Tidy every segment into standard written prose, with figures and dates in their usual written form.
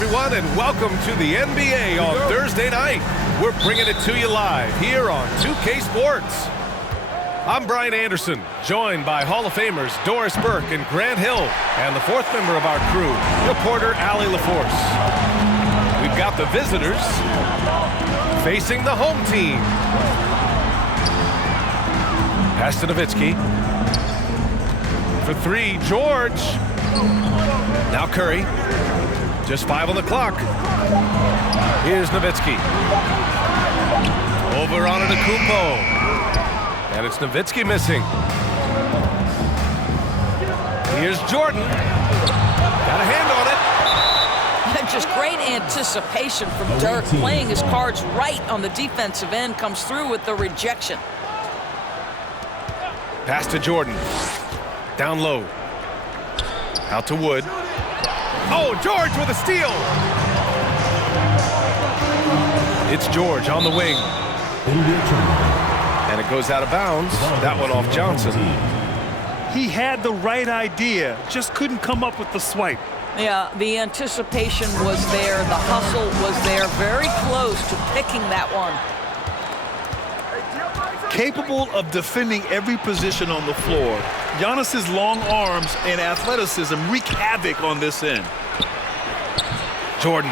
everyone, and welcome to the NBA on Thursday night. We're bringing it to you live here on 2K Sports. I'm Brian Anderson, joined by Hall of Famers Doris Burke and Grant Hill, and the fourth member of our crew, reporter Allie LaForce. We've got the visitors facing the home team. Pass to Nowitzki. For three, George. Now Curry. Just 5 on the clock. Here's Nowitzki. Over on Antetokounmpo. And it's Nowitzki missing. Here's Jordan. Got a hand on it. Just great anticipation from Dirk, playing his cards right on the defensive end, comes through with the rejection. Pass to Jordan. Down low. Out to Wood. Oh, George with a steal. It's George on the wing. And it goes out of bounds. That one off Johnson. He had the right idea, just couldn't come up with the swipe. Yeah, the anticipation was there. The hustle was there. Very close to picking that one. Capable of defending every position on the floor, Giannis's long arms and athleticism wreak havoc on this end. Jordan.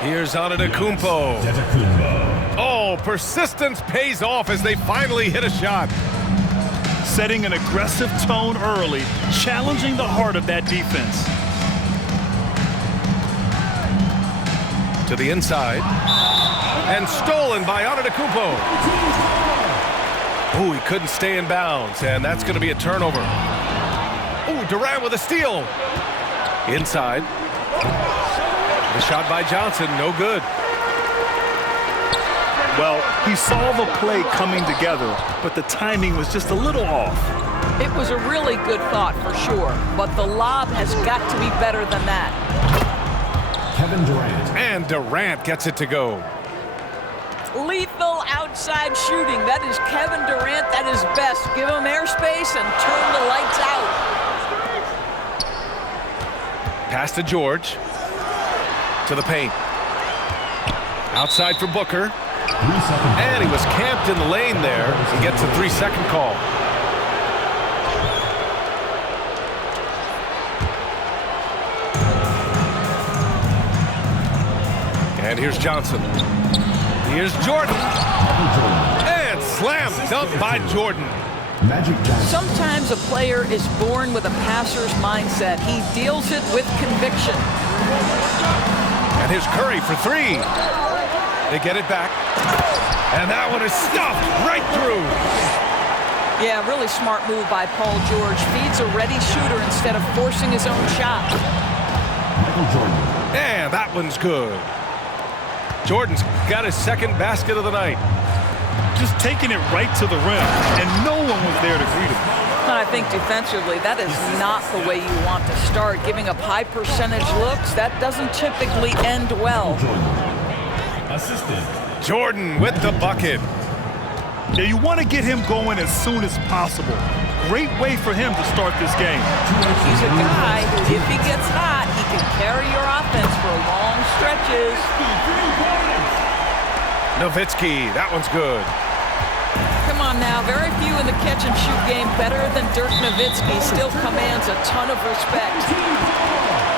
Here's Antetokounmpo. Oh, persistence pays off as they finally hit a shot. Setting an aggressive tone early, challenging the heart of that defense. To the inside. And stolen by Antetokounmpo. Oh, he couldn't stay in bounds, and that's going to be a turnover. Oh, Durant with a steal. Inside. The shot by Johnson, no good. Well, he saw the play coming together, but the timing was just a little off. It was a really good thought for sure, but the lob has got to be better than that. Kevin Durant. And Durant gets it to go. Lethal outside shooting. That is Kevin Durant at his best. Give him airspace and turn the lights out. Pass to George. To the paint. Outside for Booker. And he was camped in the lane there and gets a 3-second call. And here's Johnson. Here's Jordan. And slam dunk by Jordan. Sometimes a player is born with a passer's mindset. He deals it with conviction. And here's Curry for three. They get it back. And that one is stuffed right through. Yeah, really smart move by Paul George. Feeds a ready shooter instead of forcing his own shot. And that one's good. Jordan's got his second basket of the night. Just taking it right to the rim, and no one was there to greet him. I think defensively, that is not the way you want to start. Giving up high percentage looks, that doesn't typically end well. Jordan with the bucket. Yeah, you want to get him going as soon as possible. Great way for him to start this game. He's a guy who, if he gets hot, he can carry your offense for long stretches. Nowitzki, that one's good. Come on now, very few in the catch-and-shoot game better than Dirk Nowitzki. Still commands a ton of respect.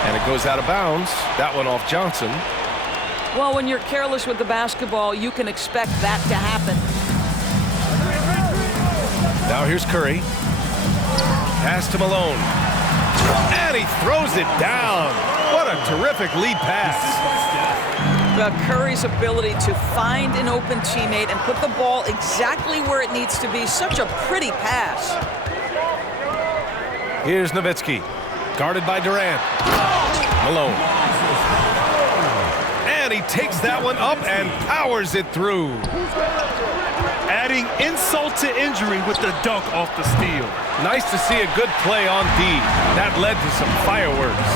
And it goes out of bounds. That one off Johnson. Well, when you're careless with the basketball, you can expect that to happen. Now here's Curry. Pass to Malone. And he throws it down. What a terrific lead pass. Curry's ability to find an open teammate and put the ball exactly where it needs to be. Such a pretty pass. Here's Nowitzki. Guarded by Durant. Malone. And he takes that one up and powers it through. Adding insult to injury with the dunk off the steal. Nice to see a good play on D. That led to some fireworks.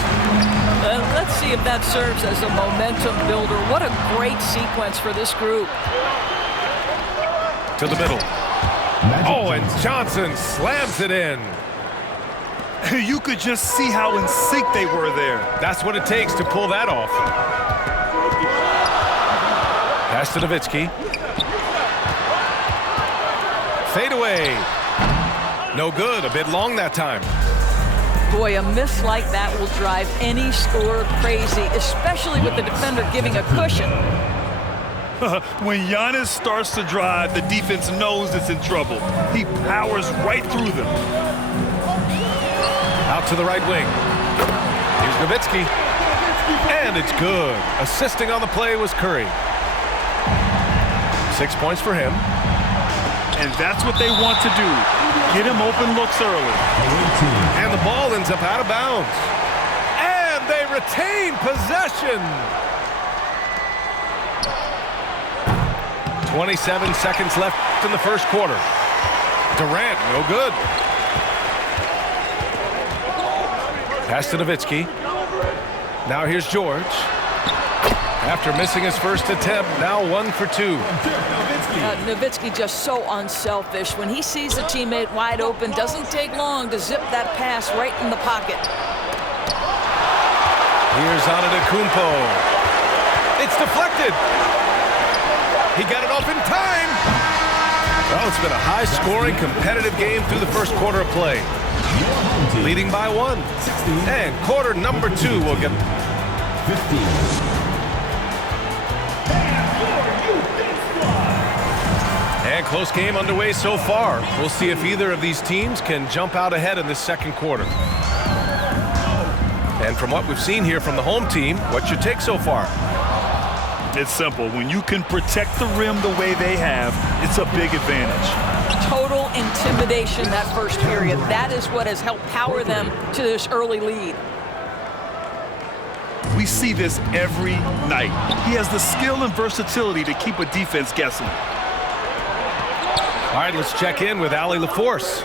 Let's see if that serves as a momentum builder. What a great sequence for this group. To the middle. Oh, and Johnson slams it in. You could just see how in sync they were there. That's what it takes to pull that off. Pass to Nowitzki. Fade away. No good. A bit long that time. Boy, a miss like that will drive any scorer crazy, especially with the defender giving a cushion. When Giannis starts to drive, the defense knows it's in trouble. He powers right through them. Out to the right wing. Here's Nowitzki. And it's good. Assisting on the play was Curry. 6 points for him. And that's what they want to do. Get him open looks early. And the ball ends up out of bounds. And they retain possession. 27 seconds left in the first quarter. Durant, no good. Pass to Nowitzki. Now here's George. After missing his first attempt, now 1 for 2. Nowitzki just so unselfish. When he sees a teammate wide open, doesn't take long to zip that pass right in the pocket. Here's Antetokounmpo. It's deflected. He got it off in time. Well, it's been a high-scoring, competitive game through the first quarter of play. Leading by 1. And quarter number 2 will get 15. And close game underway so far. We'll see if either of these teams can jump out ahead in this second quarter. And from what we've seen here from the home team, what's your take so far? It's simple. When you can protect the rim the way they have, it's a big advantage. Total intimidation that first period. That is what has helped power them to this early lead. We see this every night. He has the skill and versatility to keep a defense guessing. All right, let's check in with Allie LaForce.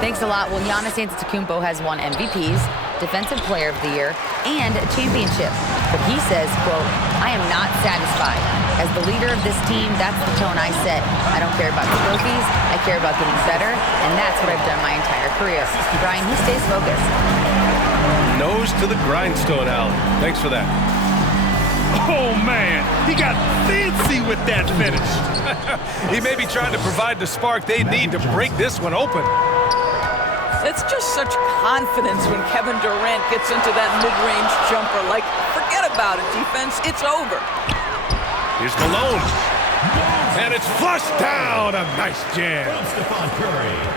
Thanks a lot. Well, Giannis Antetokounmpo has won MVPs, Defensive Player of the Year, and a championship. But he says, quote, "I am not satisfied. As the leader of this team, that's the tone I set. I don't care about the trophies. I care about getting better, and that's what I've done my entire career." Brian, he stays focused. Nose to the grindstone, Allie. Thanks for that. Oh, man, he got fancy with that finish. He may be trying to provide the spark they need to break this one open. It's just such confidence when Kevin Durant gets into that mid-range jumper. Like, forget about it, defense. It's over. Here's Malone. And it's flushed down. A nice jam.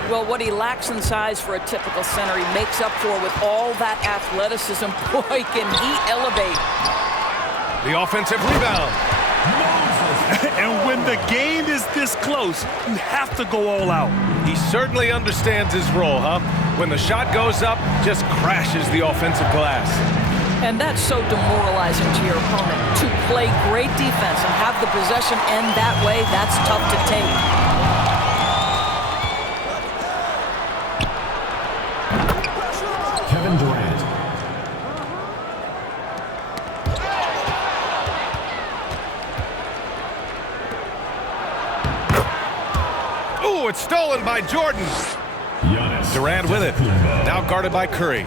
Well, what he lacks in size for a typical center, he makes up for with all that athleticism. Boy, can he elevate. The offensive rebound. And when the game is this close, you have to go all out. He certainly understands his role, huh? When the shot goes up, just crashes the offensive glass. And that's so demoralizing to your opponent. To play great defense and have the possession end that way, that's tough to take. Kevin Durant. Ooh, it's stolen by Jordan. Giannis. Durant with it. Now guarded by Curry.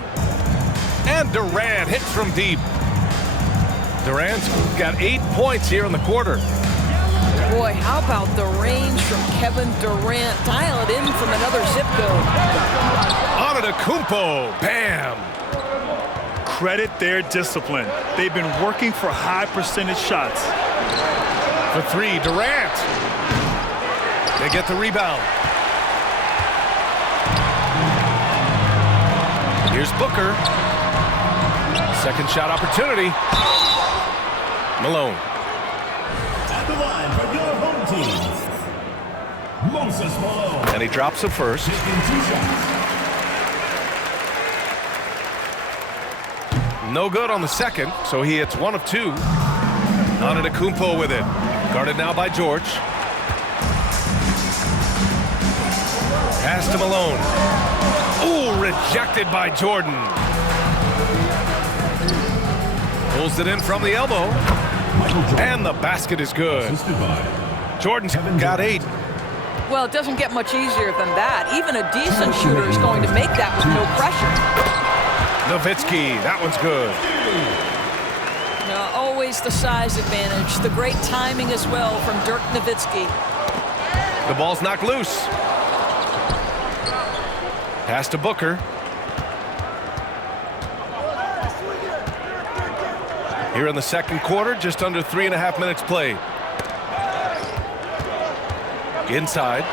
And Durant hits from deep. Durant's got 8 points here in the quarter. Boy, how about the range from Kevin Durant? Dial it in from another zip code. Antetokounmpo. Bam. Credit their discipline. They've been working for high percentage shots. For 3, Durant. They get the rebound. Here's Booker. Second shot opportunity. Malone. At the line for your home team, Moses Malone. And he drops it first. Taking 2 shots. No good on the second, so he hits 1 of 2. Antetokounmpo with it. Guarded now by George. Pass to Malone. Ooh, rejected by Jordan. Pulls it in from the elbow. And the basket is good. Jordan's got 8. Well, it doesn't get much easier than that. Even a decent shooter is going to make that with no pressure. Nowitzki, that one's good. Always the size advantage. The great timing as well from Dirk Nowitzki. The ball's knocked loose. Pass to Booker. Here in the second quarter, just under 3.5 minutes played. Inside.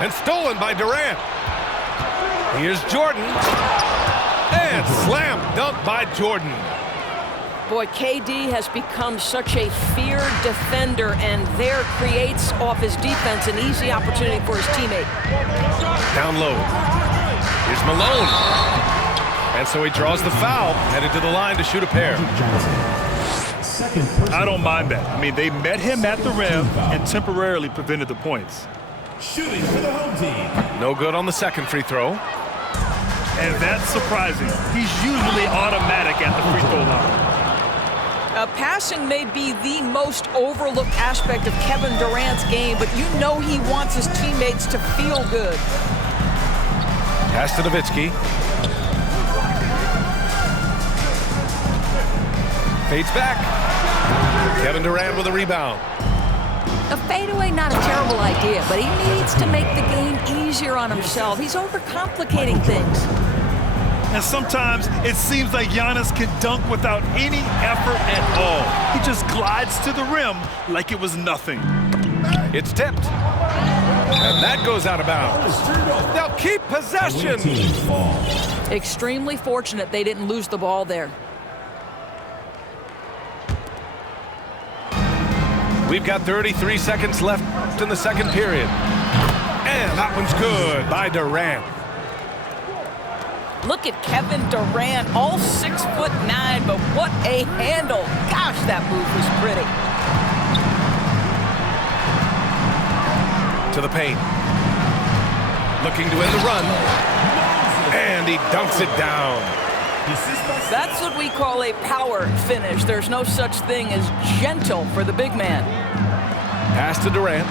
And stolen by Durant. Here's Jordan. And slam dunk by Jordan. Boy, KD has become such a feared defender, and there creates off his defense an easy opportunity for his teammate. Down low. Here's Malone. And so he draws the foul, headed to the line to shoot a pair. I don't mind that. I mean, they met him at the rim and temporarily prevented the points. Shooting for the home team. No good on the second free throw. And that's surprising. He's usually automatic at the free throw line. Passing may be the most overlooked aspect of Kevin Durant's game, but you know he wants his teammates to feel good. Pass to Nowitzki. Fades back. Kevin Durant with a rebound. A fadeaway, not a terrible idea, but he needs to make the game easier on himself. He's overcomplicating things. And sometimes it seems like Giannis can dunk without any effort at all. He just glides to the rim like it was nothing. It's tipped. And that goes out of bounds. They'll keep possession. Extremely fortunate they didn't lose the ball there. We've got 33 seconds left in the second period. And that one's good by Durant. Look at Kevin Durant, all 6'9", but what a handle. Gosh, that move was pretty. To the paint. Looking to end the run. And he dunks it down. That's what we call a power finish. There's no such thing as gentle for the big man. Pass to Durant.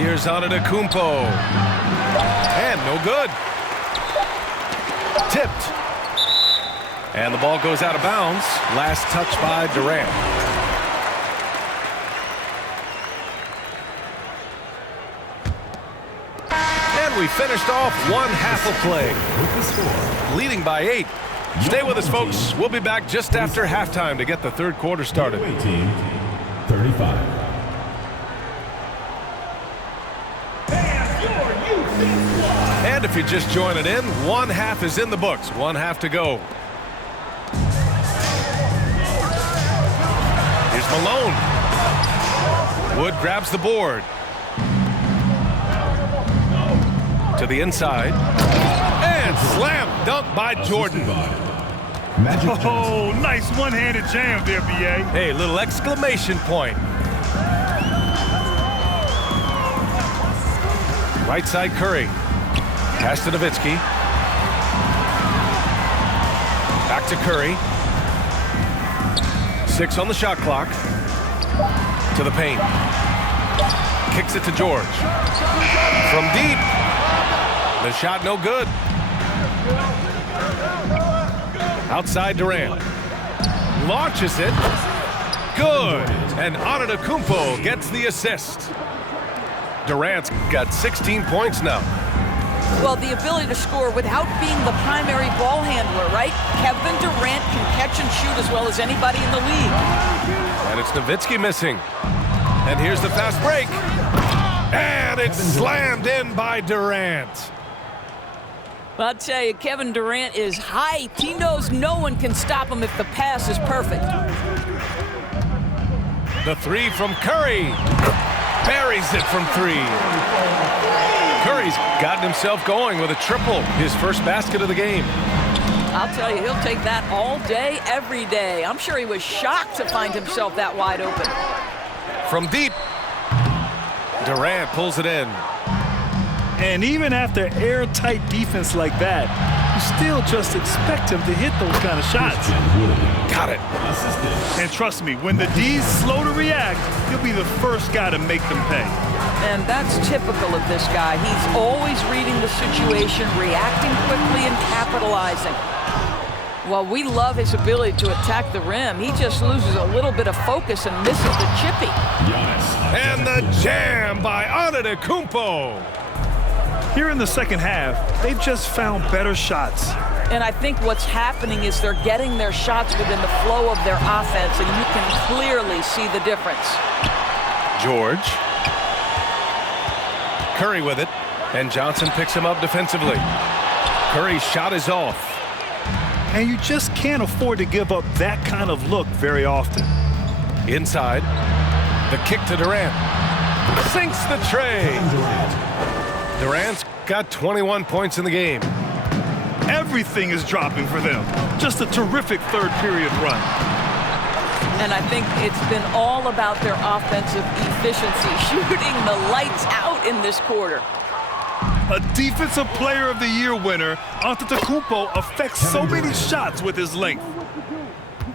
Here's Antetokounmpo. And no good. Tipped. And the ball goes out of bounds. Last touch by Durant. And we finished off one half of play. Leading by 8. Stay with us, folks. We'll be back just after halftime to get the third quarter started. Team 35. And if you're just joining in, one half is in the books. One half to go. Here's Malone. Wood grabs the board. To the inside. And slam dunk by Jordan. Oh, nice one-handed jam there, B.A. Hey, little exclamation point. Right side Curry. Pass to Nowitzki. Back to Curry. 6 on the shot clock. To the paint. Kicks it to George. From deep. The shot no good. Outside Durant. Launches it. Good. And Antetokounmpo gets the assist. Durant's got 16 points now. Well, the ability to score without being the primary ball handler, right? Kevin Durant can catch and shoot as well as anybody in the league. And it's Nowitzki missing. And here's the fast break. And it's slammed in by Durant. Well, I'll tell you, Kevin Durant is hyped. He knows no one can stop him if the pass is perfect. The three from Curry. Buries it from 3. Curry's gotten himself going with a triple, his first basket of the game. I'll tell you, he'll take that all day, every day. I'm sure he was shocked to find himself that wide open. From deep, Durant pulls it in. And even after airtight defense like that, you still just expect him to hit those kind of shots. Got it. And trust me, when the D's slow to react, he'll be the first guy to make them pay. And that's typical of this guy. He's always reading the situation, reacting quickly and capitalizing. While we love his ability to attack the rim, he just loses a little bit of focus and misses the chippy. And the jam by Antetokounmpo. Here in the second half, they've just found better shots. And I think what's happening is they're getting their shots within the flow of their offense, and you can clearly see the difference. George. Curry with it, and Johnson picks him up defensively. Curry's shot is off. And you just can't afford to give up that kind of look very often. Inside, the kick to Durant. Sinks the tray. Durant's got 21 points in the game. Everything is dropping for them. Just a terrific third period run. And I think it's been all about their offensive efficiency, shooting the lights out in this quarter. A Defensive Player of the Year winner, Antetokounmpo affects so many shots with his length.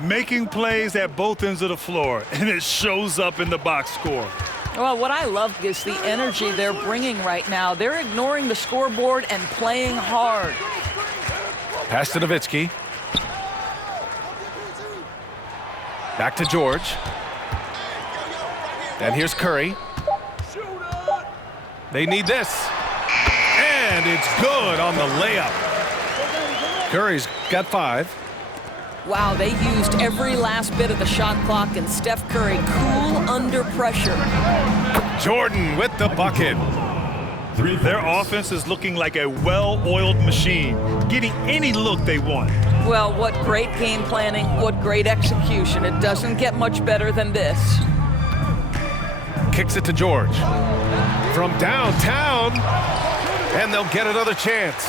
Making plays at both ends of the floor, and it shows up in the box score. Well, what I love is the energy they're bringing right now. They're ignoring the scoreboard and playing hard. Pass to Nowitzki. Back to George. And here's Curry. They need this. And it's good on the layup. Curry's got 5. Wow, they used every last bit of the shot clock, and Steph Curry cool under pressure. Jordan with the bucket. Their offense is looking like a well-oiled machine, getting any look they want. Well, what great game planning, what great execution. It doesn't get much better than this. Kicks it to George. From downtown. And they'll get another chance.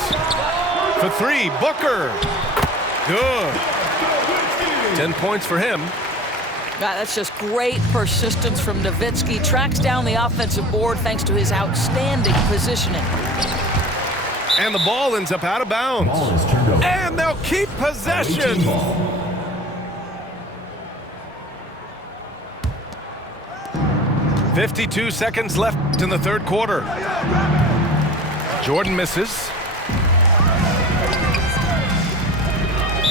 For 3, Booker. Good. 10 points for him. God, that's just great persistence from Nowitzki. Tracks down the offensive board thanks to his outstanding positioning. And the ball ends up out of bounds. And they'll keep possession. 52 seconds left in the third quarter. Jordan misses.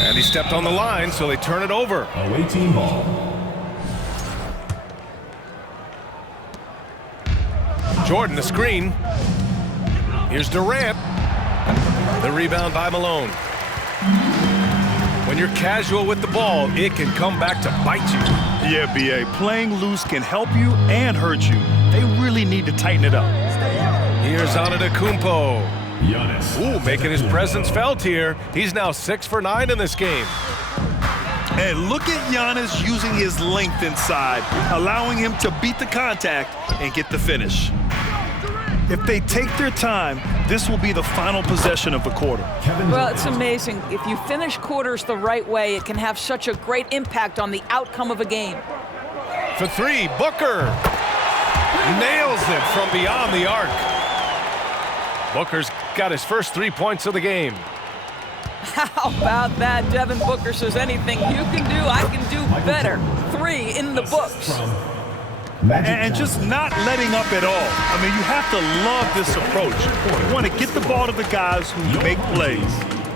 And he stepped on the line, so they turn it over. Away team ball. Jordan, the screen. Here's Durant. The rebound by Malone. When you're casual with the ball, it can come back to bite you. Yeah, B.A., playing loose can help you and hurt you. They really need to tighten it up. Here's Antetokounmpo. Ooh, making his presence felt here. He's now 6 for 9 in this game. And look at Giannis using his length inside, allowing him to beat the contact and get the finish. If they take their time, this will be the final possession of the quarter. Well, it's amazing. If you finish quarters the right way, it can have such a great impact on the outcome of a game. For 3, Booker. Nails it from beyond the arc. Booker's got his first 3 points of the game. How about that? Devin Booker says anything you can do, I can do better. 3 in the books. And just not letting up at all. I mean, you have to love this approach. You want to get the ball to the guys who make plays.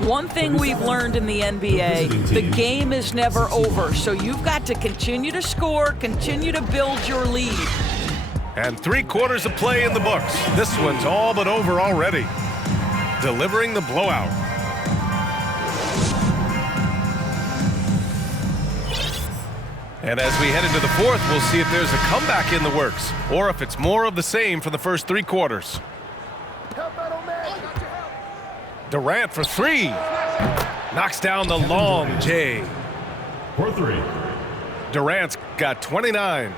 One thing we've learned in the NBA, the game is never over. So you've got to continue to score, continue to build your lead. And 3 quarters of play in the books. This one's all but over already. Delivering the blowout. And as we head into the fourth, we'll see if there's a comeback in the works or if it's more of the same for the first 3 quarters. Durant for 3. Knocks down the long J. For 3. Durant's got 29.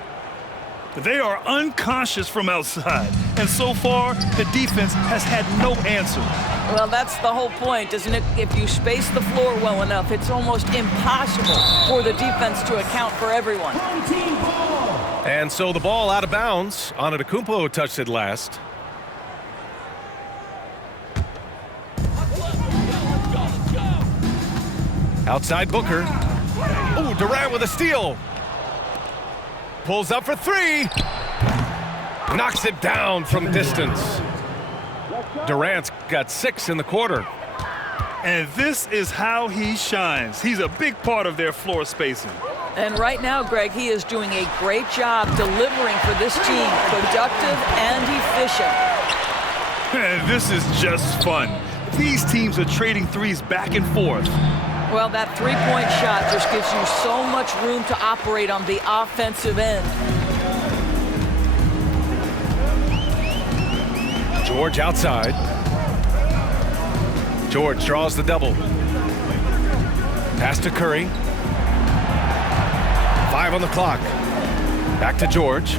They are unconscious from outside, and so far, the defense has had no answer. Well, that's the whole point, isn't it? If you space the floor well enough, it's almost impossible for the defense to account for everyone. And so the ball out of bounds. Antetokounmpo touched it last. Outside Booker. Ooh, Durant with a steal. Pulls up for three. Knocks it down from distance. Durant's got 6 in the quarter. And this is how he shines. He's a big part of their floor spacing. And right now, Greg, he is doing a great job delivering for this team, productive and efficient. And this is just fun. These teams are trading threes back and forth. Well, that three-point shot just gives you so much room to operate on the offensive end. George outside. George draws the double. Pass to Curry. 5 on the clock. Back to George.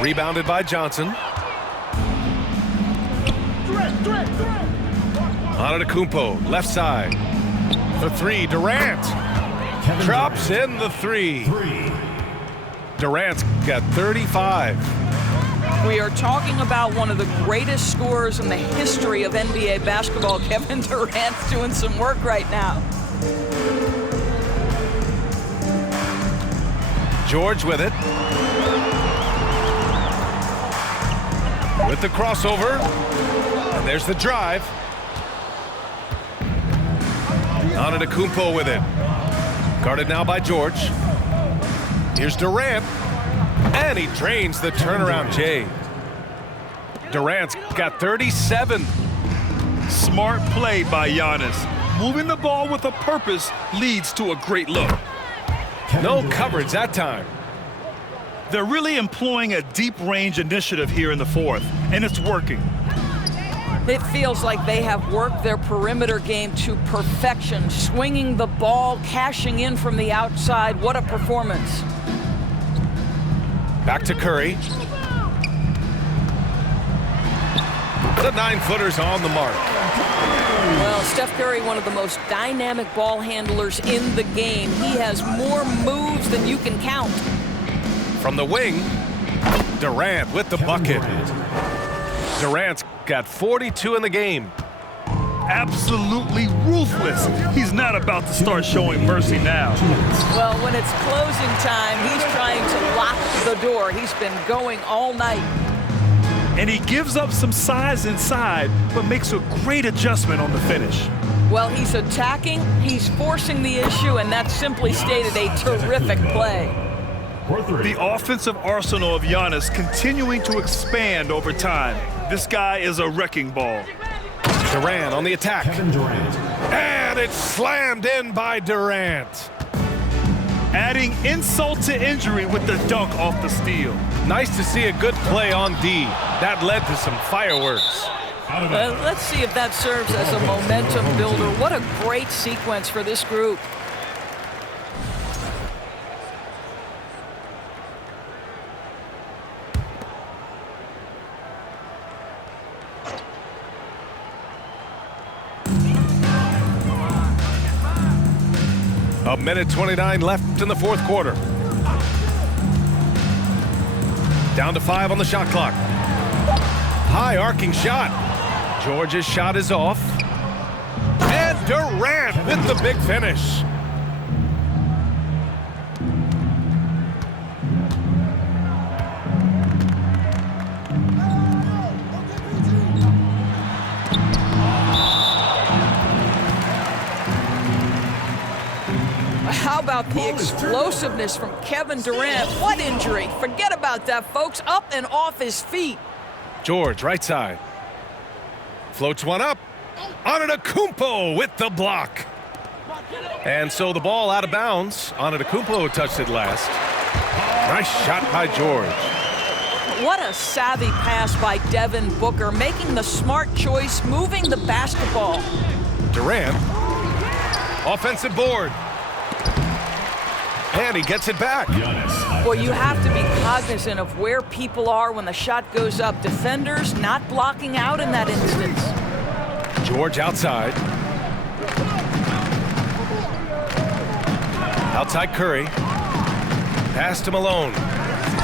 Rebounded by Johnson. Antetokounmpo, left side. The three, Durant. Drops in the three. Durant's got 35. We are talking about one of the greatest scorers in the history of NBA basketball. Kevin Durant's doing some work right now. George with it. With the crossover. And there's the drive. Antetokounmpo with it. Guarded now by George. Here's Durant. And he drains the turnaround J. Durant's got 37. Smart play by Giannis. Moving the ball with a purpose leads to a great look. No coverage that time. They're really employing a deep range initiative here in the fourth, and it's working. It feels like they have worked their perimeter game to perfection, swinging the ball, cashing in from the outside. What a performance. Back to Curry. The 9-footer's on the mark. Well, Steph Curry, one of the most dynamic ball handlers in the game. He has more moves than you can count. From the wing, Durant with the bucket. Durant's got 42 in the game. Absolutely ruthless. He's not about to start showing mercy now. Well, when it's closing time, he's trying to lock the door. He's been going all night. And he gives up some size inside, but makes a great adjustment on the finish. Well, he's attacking, he's forcing the issue, and that's simply stated a terrific play. The offensive arsenal of Giannis continuing to expand over time. This guy is a wrecking ball. Durant on the attack. Durant. And it's slammed in by Durant. Adding insult to injury with the dunk off the steal. Nice to see a good play on D. That led to some fireworks. Let's see if that serves as a momentum builder. What a great sequence for this group. A minute 29 left in the fourth quarter. Down to 5 on the shot clock. High arcing shot. George's shot is off. And Durant with the big finish. How about the explosiveness from Kevin Durant? What injury? Forget about that, folks. Up and off his feet. George, right side. Floats one up. Antetokounmpo with the block. And so the ball out of bounds. Antetokounmpo touched it last. Nice shot by George. What a savvy pass by Devin Booker, making the smart choice, moving the basketball. Durant. Offensive board. And he gets it back. Well, you have to be cognizant of where people are when the shot goes up. Defenders not blocking out in that instance. George outside. Outside Curry. Pass to Malone.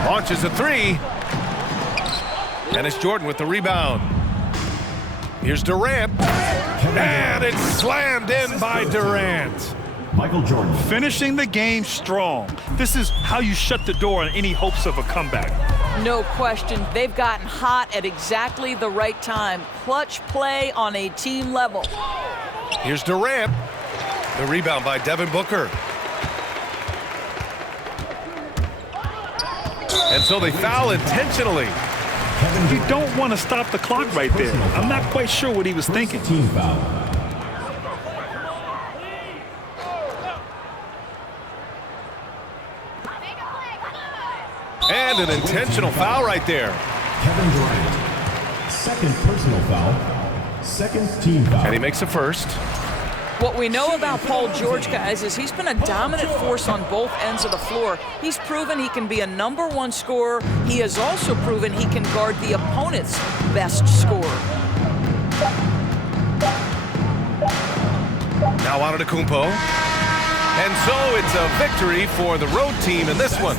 Launches a three. And it's Jordan with the rebound. Here's Durant. And it's slammed in by Durant. Michael Jordan. Finishing the game strong. This is how you shut the door on any hopes of a comeback. No question, they've gotten hot at exactly the right time. Clutch play on a team level. Here's Durant. The rebound by Devin Booker. And so they foul intentionally. You don't want to stop the clock right there. I'm not quite sure what he was thinking. Team foul. And an intentional foul right there. Kevin Durant. Second personal foul. Second team foul. And he makes the first. What we know about Paul George, guys, is he's been a dominant force on both ends of the floor. He's proven he can be a #1 scorer. He has also proven he can guard the opponent's best scorer. Now Antetokounmpo. And so it's a victory for the road team in this one.